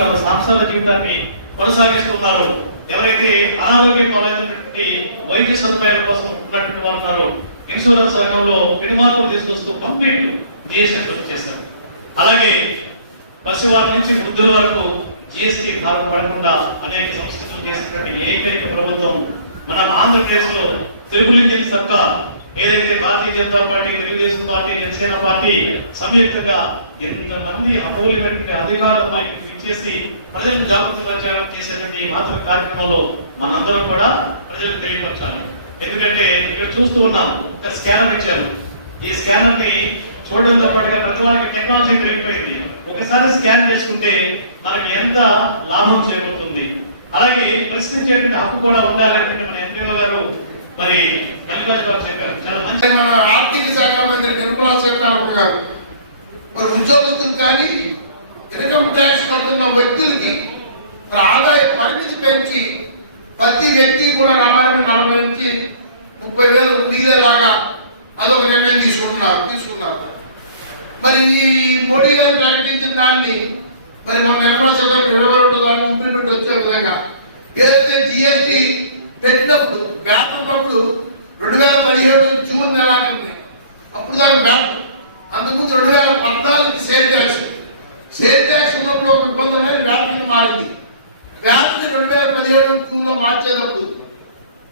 తమ సాంసార జీవితాన్ని కొనసాగిస్తున్నారు. ఎవరైతే అనారోగ్యం పాలైనటువంటి వైద్య సదుపాయాల కోసం ఉన్నటువంటి వారు ఉన్నారో ఇన్సూరెన్స్ రంగంలో పెనుమార్పులు తీసుకొస్తూ కంప్లీట్ జిఎస్టీ చేశారు. అలాగే పసివారి నుంచి వృద్ధుల వరకు జిఎస్టీ భారం పడకుండా అనేక సంస్కృతులు చేసినటువంటి ఏకైక ప్రభుత్వం మన ఆంధ్రప్రదేశ్లో త్రిపుల్ ఇంజిన్ సర్కార్. ఏదైతే Bharatiya Janata party Telugu Desam party Janasena party సంయుక్తంగా ఎంతమంది అమూల్యమైనటువంటి అధికారులపై ఇచ్చేసి ప్రజలకు ప్రజలను ప్రచారం చేసేటువంటి ఈ మాత్రం కార్యక్రమంలో మనందరం కూడా ప్రజలకు తెలియపరచాలి. ఎందుకంటే ఇక్కడ చూస్తూ ఉన్నాం ఒక స్కానర్ ఇచ్చారు. ఈ స్కానర్ని చూడడంతో పాటుగా ప్రతి వారికి టెక్నాలజీ పెరిగిపోయింది. ఒకసారి స్కాన్ చేసుకుంటే మనకి ఎంత లాభం చేకూరుతుంది. అలాగే ప్రశ్నించేటువంటి హక్కు కూడా ఉండాలని మన ఎంపీఓ గారు మరి వెనుక చెప్పారు. చాలా మంచి ప్రతి వ్యక్తి కూడా రామాయణం నలభై నుంచి ముప్పై వేల మీదేలాగా అదొక నిర్ణయం తీసుకుంటున్నారు తీసుకున్నారు మరి ఈ మోడీ గారు ప్రకటించిన దాన్ని మరి మన నిర్మలా చంద్ర ఇరవై రెండు దాన్ని ఇంప్లిమెంట్ వచ్చే విధంగా ఏదైతే జిఎస్టి పెట్టినప్పుడు వేతనప్పుడు రెండు వేల పదిహేడు జూన్ నెల అప్పుడు దాకా వేతనం అంతకుముందు రెండు వేల పద్నాలుగు సేల్ ట్యాక్స్ సేల్ ట్యాక్స్ ఉన్నప్పుడు ఒక ఇబ్బంది అనేది వేతనం మారింది వేతనం రెండు వేల పదిహేడు జూన్లో మార్చేటప్పుడు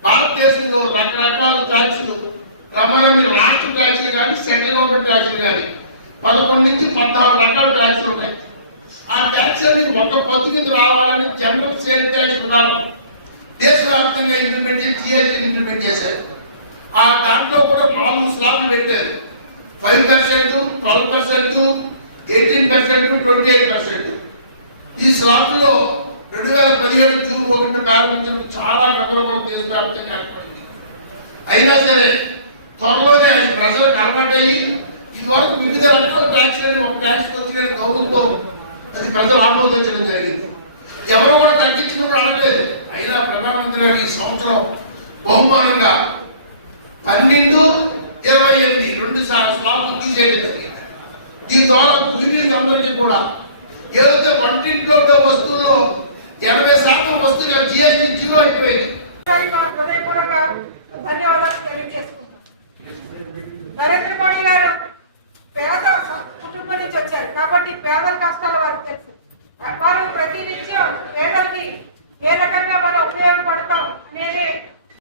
భారతదేశంలో రకరకాల ట్యాక్సులు క్రమరకి రాష్ట్ర ట్యాక్సులు కానీ సెంట్రల్ గవర్నమెంట్ ట్యాక్సులు కానీ పదకొండు నుంచి పద్నాలుగు రకాల ట్యాక్స్ ఉన్నాయి. ఆ ట్యాక్స్ అనేది ఒక పొద్దు కింద రావాలని జనరల్ సేల్ ట్యాక్స్ ఉండాలి దేశవ్యాప్తంగా ఇంప్లిమెంట్ చేసి జిఎస్టీ ఇంప్లిమెంట్ చేశారు. ఆ దాంట్లో కూడా నాలుగు స్లాబ్లు పెట్టారు. Five percent twelve percent eighteen percent twenty eight percent ఈ స్లాబ్లో రెండు వేల పదిహేడు జూన్ ఒకటి ప్రారంభించడం చాలా గందరగోళం దేశవ్యాప్తంగా ఏర్పడింది. అయినా సరే ఈ సంవత్సరం బహుమానంగా. పన్నెండు